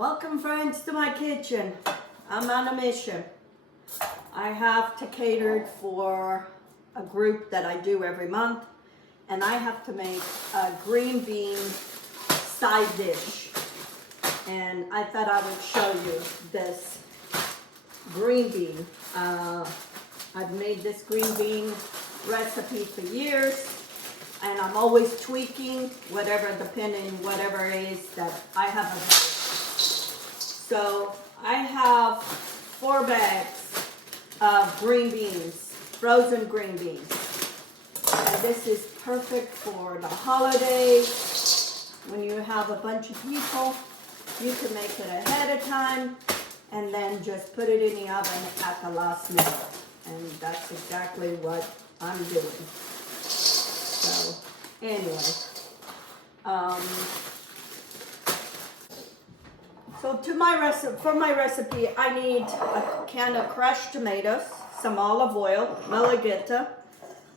Welcome friends to my kitchen. I'm on a mission. I have to cater for a group that I do every month, and I have to make a green bean side dish. And I thought I would show you this green bean. I've made this green bean recipe for years, and I'm always tweaking whatever, depending whatever it is that I have available. So I have 4 bags of green beans, frozen green beans. And this is perfect for the holidays. When you have a bunch of people, you can make it ahead of time and then just put it in the oven at the last minute. And that's exactly what I'm doing. So anyway, so for my recipe, I need a can of crushed tomatoes, some olive oil, malagueta,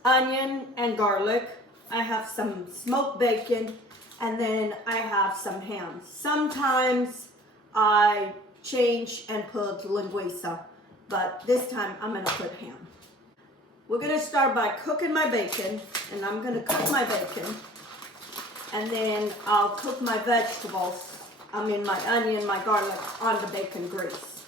onion and garlic. I have some smoked bacon, and then I have some ham. Sometimes I change and put linguiça, but this time I'm gonna put ham. We're gonna start by cooking my bacon, and I'm gonna cook my bacon, and then I'll cook my vegetables. My onion, my garlic on the bacon grease.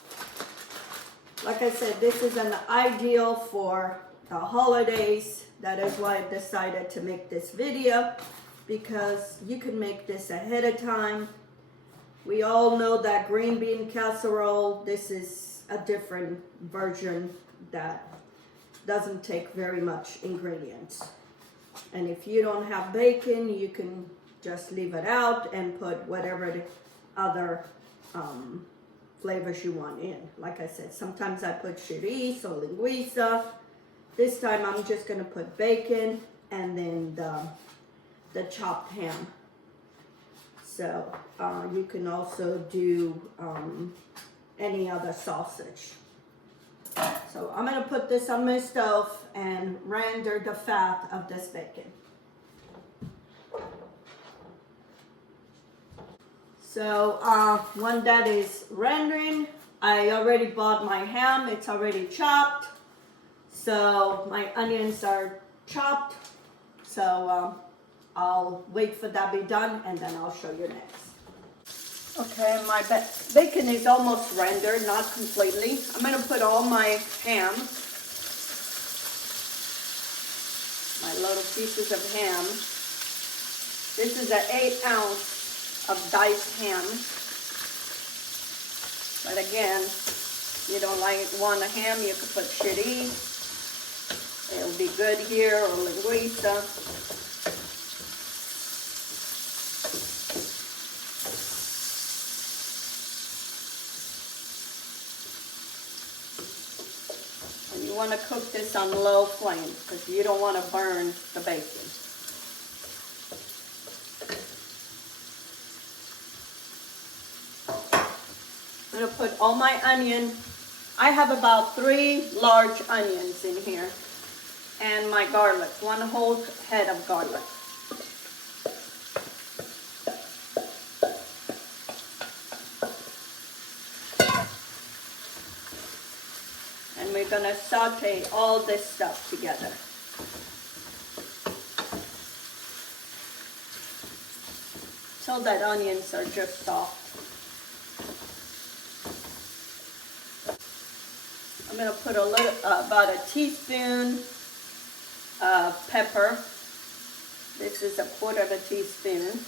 Like I said, this is an ideal for the holidays. That is why I decided to make this video, because you can make this ahead of time. We all know that green bean casserole. This is a different version that doesn't take very much ingredients. And if you don't have bacon, you can just leave it out and put whatever the other flavors you want in. Like I said, sometimes I put chorizo or linguiça. This time I'm just gonna put bacon and then the chopped ham. So you can also do any other sausage. So I'm gonna put this on my stove and render the fat of this bacon. So when that is rendering, I already bought my ham. It's already chopped. So my onions are chopped. So I'll wait for that to be done, and then I'll show you next. Okay, my bacon is almost rendered, not completely. I'm gonna put all my ham, my little pieces of ham. This is an 8-ounce of diced ham. But again, you don't want a ham, you could put chorizo. It'll be good here, or linguiça. And you want to cook this on low flame because you don't want to burn the bacon. I'm going to put all my onion. I have about 3 large onions in here. And my garlic, 1 whole head of garlic. And we're going to saute all this stuff together. So that onions are just soft. I'm going to put about a teaspoon of pepper. This is 1/4 teaspoon.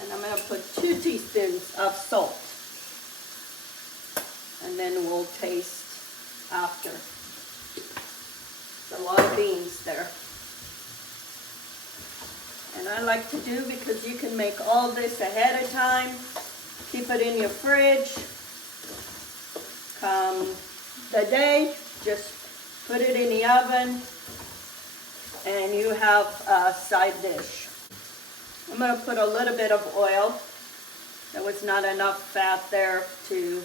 And I'm going to put 2 teaspoons of salt. And then we'll taste after. There's a lot of beans there. And I like to do, because you can make all this ahead of time. Keep it in your fridge. Come the day, just put it in the oven, and you have a side dish. I'm going to put a little bit of oil. There was not enough fat there to...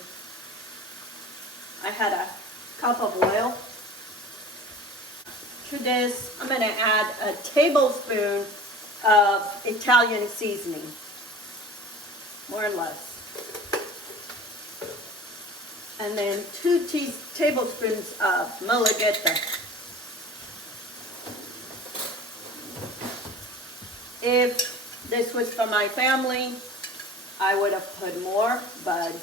I had a cup of oil. To this, I'm going to add a tablespoon of Italian seasoning. more or less. And then 2 tablespoons of malagueta. If this was for my family, I would have put more, but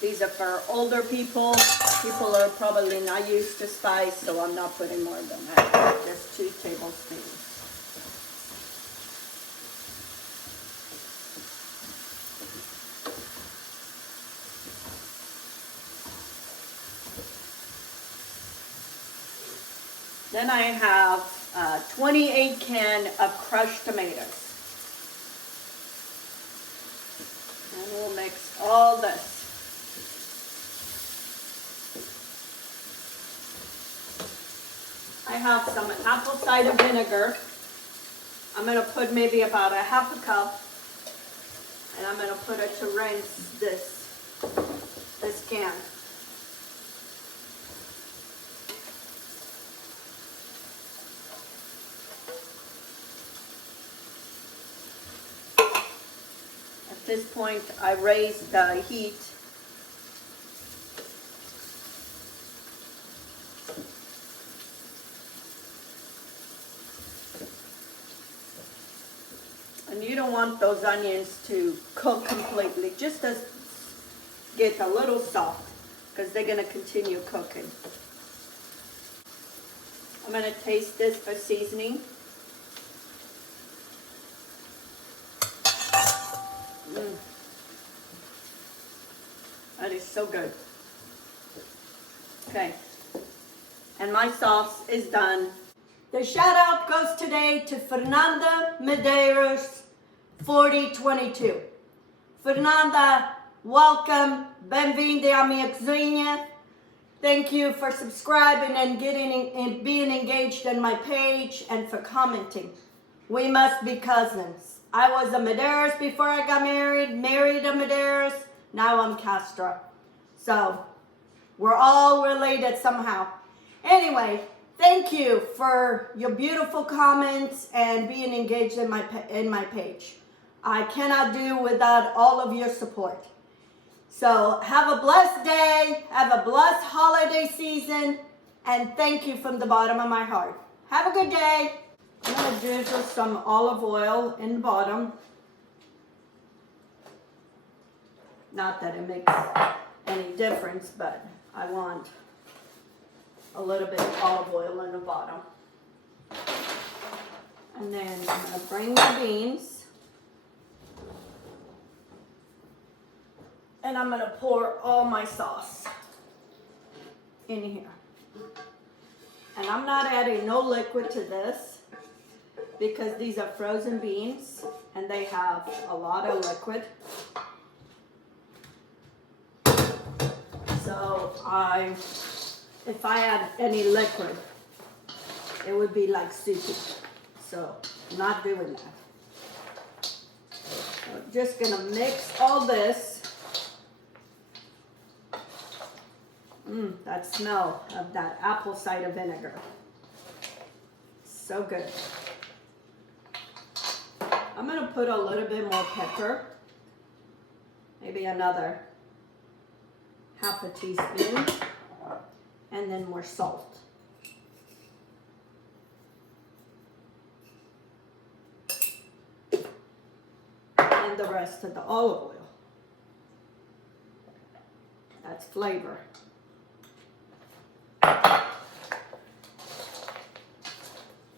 these are for older people. People are probably not used to spice, so I'm not putting more than that. Just 2 tablespoons. Then I have 28 can of crushed tomatoes. And we'll mix all this. I have some apple cider vinegar. I'm going to put maybe about a half a cup. And I'm going to put it to rinse this can. At this point, I raised the heat. And you don't want those onions to cook completely, just to get a little soft, because they're going to continue cooking. I'm going to taste this for seasoning. That is so good. Okay, and my sauce is done. The shout out goes today to Fernanda Medeiros 4022. Fernanda, welcome. Bem-vinda à minha cozinha. Thank you for subscribing and being engaged in my page and for commenting. We must be cousins. I was a Medeiros before I got married a Medeiros. Now I'm Castro. So we're all related somehow. Anyway, thank you for your beautiful comments and being engaged in my page. I cannot do without all of your support. So have a blessed day, have a blessed holiday season, and thank you from the bottom of my heart. Have a good day. I'm going to drizzle some olive oil in the bottom. Not that it makes any difference, but I want a little bit of olive oil in the bottom. And then I'm going to bring the beans. And I'm going to pour all my sauce in here. And I'm not adding no liquid to this because these are frozen beans and they have a lot of liquid. So if I add any liquid, it would be like soupy. So I'm not doing that. So I'm just gonna mix all this. That smell of that apple cider vinegar. So good. I'm gonna put a little bit more pepper. Maybe another half a teaspoon, and then more salt. And the rest of the olive oil. That's flavor.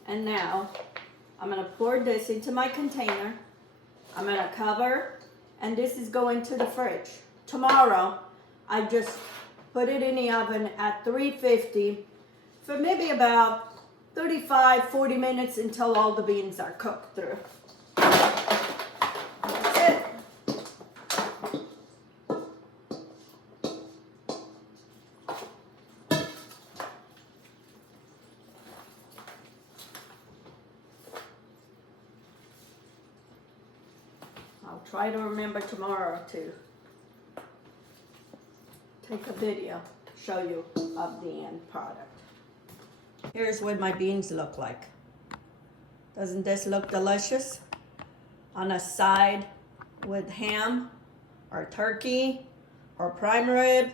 And now I'm going to pour this into my container. I'm going to cover, and this is going to the fridge. Tomorrow, I just put it in the oven at 350 for maybe about 35-40 minutes until all the beans are cooked through. That's it. I'll try to remember tomorrow to take a video to show you of the end product. Here's what my beans look like. Doesn't this look delicious? On a side with ham or turkey or prime rib.